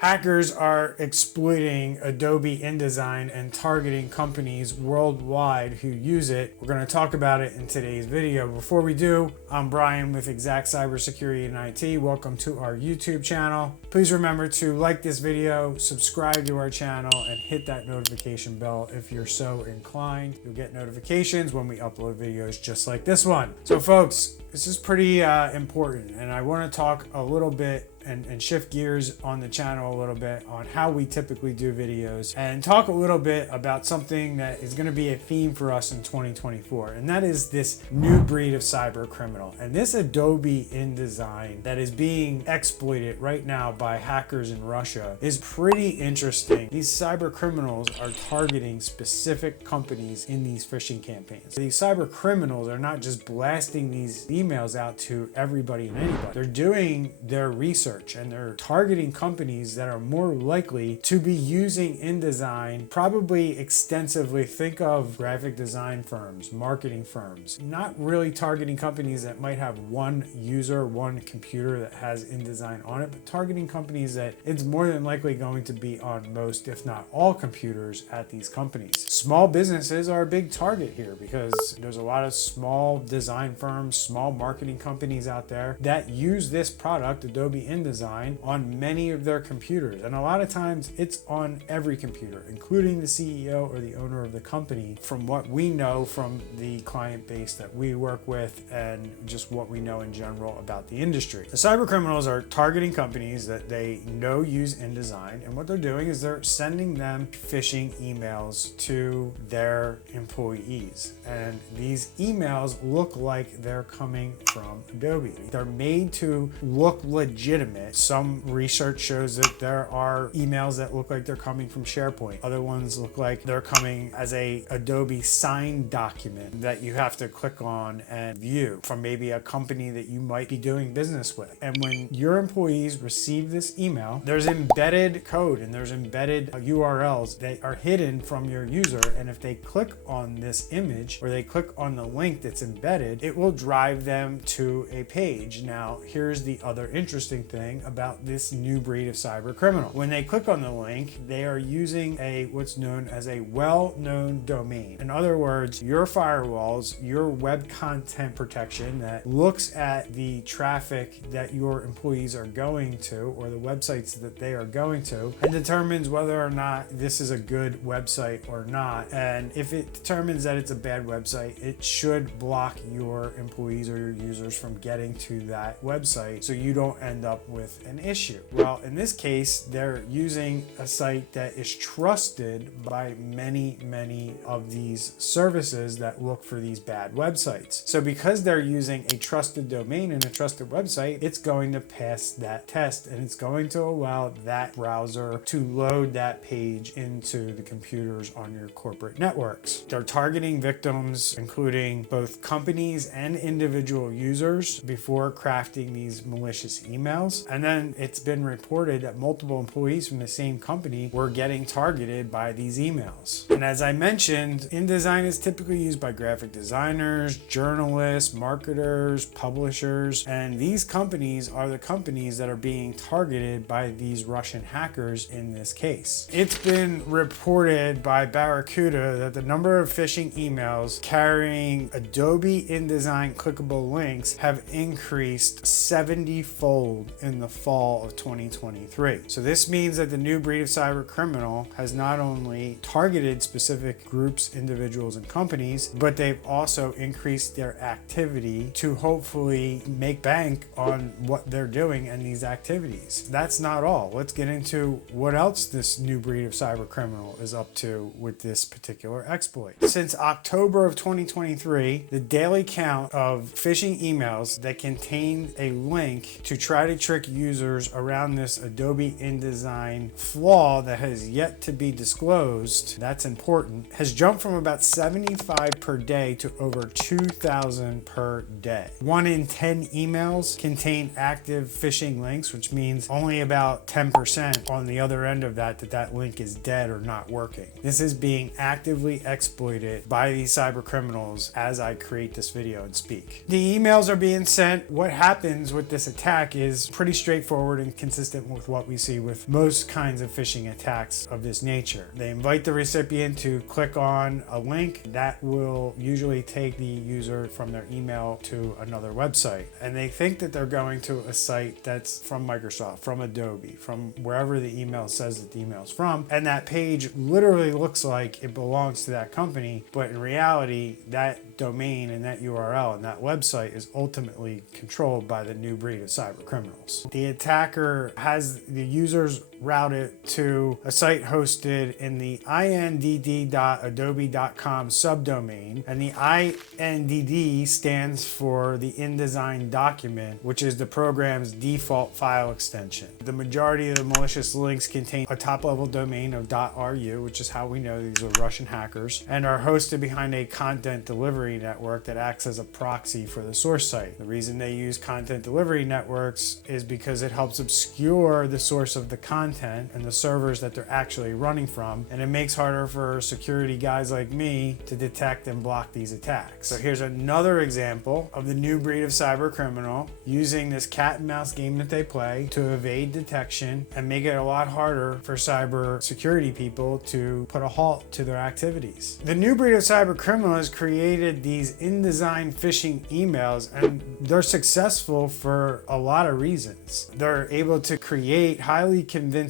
Hackers are exploiting Adobe InDesign and targeting companies worldwide who use it. We're going to talk about it in today's video. Before we do, I'm Brian with Exact Cybersecurity and IT. Welcome to our YouTube channel. Please remember to like this video, subscribe to our channel, and hit that notification bell if you're so inclined. You'll get notifications when we upload videos just like this one. So folks, this is pretty important, and I want to talk a little bit and shift gears on the channel a little bit on how we typically do videos and talk a little bit about something that is going to be a theme for us in 2024, and that is this new breed of cyber criminal and this Adobe InDesign that is being exploited right now by hackers in Russia is pretty interesting. These cyber criminals are targeting specific companies in these phishing campaigns. These cyber criminals are not just blasting these emails out to everybody and anybody. They're doing their research and they're targeting companies that are more likely to be using InDesign probably extensively. Think of graphic design firms, marketing firms, not really targeting companies that might have one user, one computer that has InDesign on it, but targeting companies that it's more than likely going to be on most, if not all, computers at these companies. Small businesses are a big target here because there's a lot of small design firms, small marketing companies out there that use this product, Adobe InDesign, on many of their computers, and a lot of times it's on every computer, including the CEO or the owner of the company, from what we know from the client base that we work with and just what we know in general about the industry. The cyber criminals are targeting companies that they know use InDesign, and what they're doing is they're sending them phishing emails to their employees, and these emails look like they're coming from Adobe. They're made to look legitimate. Some research shows that there are emails that look like they're coming from SharePoint. Other ones look like they're coming as a Adobe signed document that you have to click on and view from maybe a company that you might be doing business with. And when your employees receive this email, there's embedded code and there's embedded URLs that are hidden from your user. And if they click on this image or they click on the link that's embedded, it will drive them to a page. Now, here's the other interesting thing about this new breed of cyber criminal. When they click on the link, they are using what's known as a well-known domain. In other words, your firewalls, your web content protection that looks at the traffic that your employees are going to or the websites that they are going to and determines whether or not this is a good website or not. And if it determines that it's a bad website, it should block your employees or your users from getting to that website so you don't end up with an issue. Well, in this case, they're using a site that is trusted by many of these services that look for these bad websites. So because they're using a trusted domain and a trusted website, it's going to pass that test and it's going to allow that browser to load that page into the computers on your corporate networks. They're targeting victims, including both companies and individual users, before crafting these malicious emails. And then it's been reported that multiple employees from the same company were getting targeted by these emails. And as I mentioned, InDesign is typically used by graphic designers, journalists, marketers, publishers, and these companies are the companies that are being targeted by these Russian hackers in this case. It's been reported by Barracuda that the number of phishing emails carrying Adobe InDesign clickable links have increased 70-fold in the fall of 2023. So this means that the new breed of cyber criminal has not only targeted specific groups, individuals, and companies, but they've also increased their activity to hopefully make bank on what they're doing and these activities. That's not all. Let's get into what else this new breed of cyber criminal is up to with this particular exploit. Since October of 2023, the daily count of phishing emails that contain a link to try to trick users around this Adobe InDesign flaw that has yet to be disclosed, that's important, has jumped from about 75 per day to over 2,000 per day. 1 in 10 emails contain active phishing links, which means only about 10% on the other end of that link is dead or not working. This is being actively exploited by these cyber criminals as I create this video and speak. The emails are being sent. What happens with this attack is pretty straightforward and consistent with what we see with most kinds of phishing attacks of this nature. They invite the recipient to click on a link that will usually take the user from their email to another website. And they think that they're going to a site that's from Microsoft, from Adobe, from wherever the email says that the email's from. And that page literally looks like it belongs to that company, but in reality, that domain and that URL and that website is ultimately controlled by the new breed of cyber criminals. The attacker has the users routed to a site hosted in the indd.adobe.com subdomain, and the INDD stands for the InDesign document, which is the program's default file extension. The majority of the malicious links contain a top-level domain of .ru, which is how we know these are Russian hackers, and are hosted behind a content delivery network that acts as a proxy for the source site. The reason they use content delivery networks is because it helps obscure the source of the content and the servers that they're actually running from, and it makes harder for security guys like me to detect and block these attacks. So here's another example of the new breed of cyber criminal using this cat and mouse game that they play to evade detection and make it a lot harder for cyber security people to put a halt to their activities. The new breed of cyber criminal has created these InDesign phishing emails, and they're successful for a lot of reasons. They're able to create highly convincing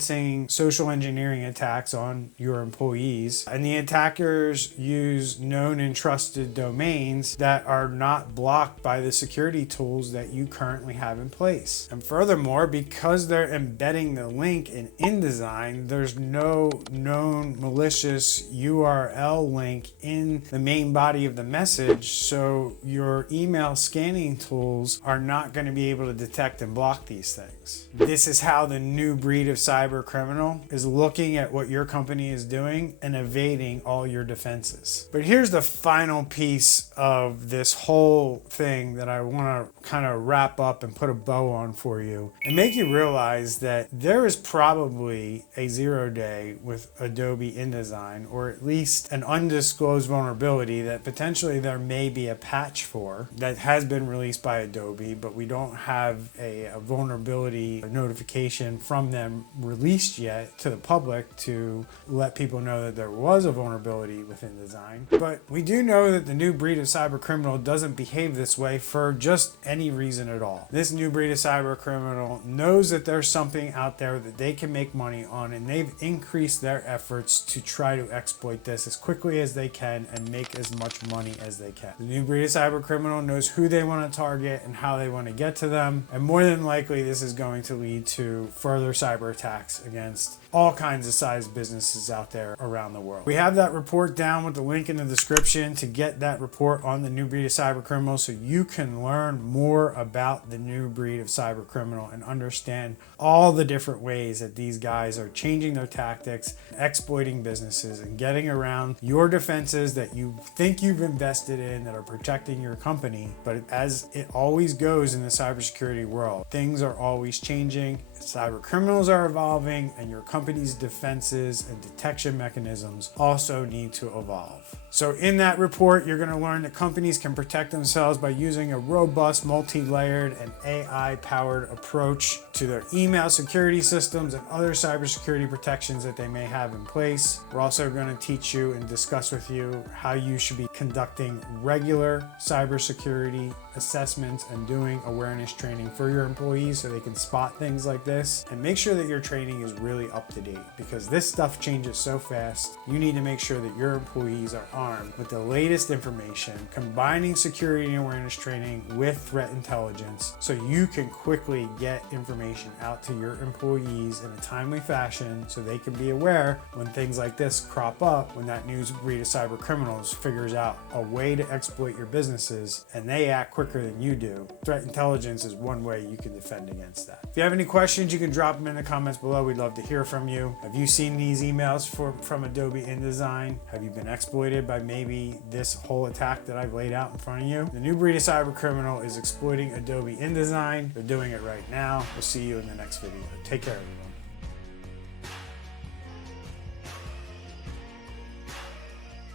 social engineering attacks on your employees, and the attackers use known and trusted domains that are not blocked by the security tools that you currently have in place. And furthermore, because they're embedding the link in InDesign, there's no known malicious URL link in the main body of the message, so your email scanning tools are not going to be able to detect and block these things. This is how the new breed of cyber criminal is looking at what your company is doing and evading all your defenses. But here's the final piece of this whole thing that I want to kind of wrap up and put a bow on for you and make you realize that there is probably a 0-day with Adobe InDesign, or at least an undisclosed vulnerability that potentially there may be a patch for that has been released by Adobe, but we don't have a vulnerability notification from them released yet to the public to let people know that there was a vulnerability within InDesign. But we do know that the new breed of cyber criminal doesn't behave this way for just any reason at all. This new breed of cyber criminal knows that there's something out there that they can make money on, and they've increased their efforts to try to exploit this as quickly as they can and make as much money as they can. The new breed of cyber criminal knows who they want to target and how they want to get to them, and more than likely this is going to lead to further cyber attacks against all kinds of size businesses out there around the world. We have that report down with the link in the description to get that report on the new breed of cyber criminal, so you can learn more about the new breed of cyber criminal and understand all the different ways that these guys are changing their tactics, exploiting businesses, and getting around your defenses that you think you've invested in that are protecting your company. But as it always goes in the cybersecurity world, things are always changing, cyber criminals are evolving, and your company's defenses and detection mechanisms also need to evolve. So in that report, you're going to learn that companies can protect themselves by using a robust, multi-layered, and AI-powered approach to their email security systems and other cybersecurity protections that they may have in place. We're also going to teach you and discuss with you how you should be conducting regular cybersecurity assessments and doing awareness training for your employees so they can spot things like this, and make sure that your training is really up to date, because this stuff changes so fast. You need to make sure that your employees are armed with the latest information, combining security and awareness training with threat intelligence, so you can quickly get information out to your employees in a timely fashion so they can be aware when things like this crop up, when that new breed of cyber criminals figures out a way to exploit your businesses and they act quicker than you do. Threat intelligence is one way you can defend against that. If you have any questions, you can drop them in the comments below. We'd love to hear from you. Have you seen these emails from Adobe InDesign? Have you been exploited by maybe this whole attack that I've laid out in front of you? The new breed of cyber criminal is exploiting Adobe InDesign. They're doing it right now. We'll see you in the next video. Take care, everyone.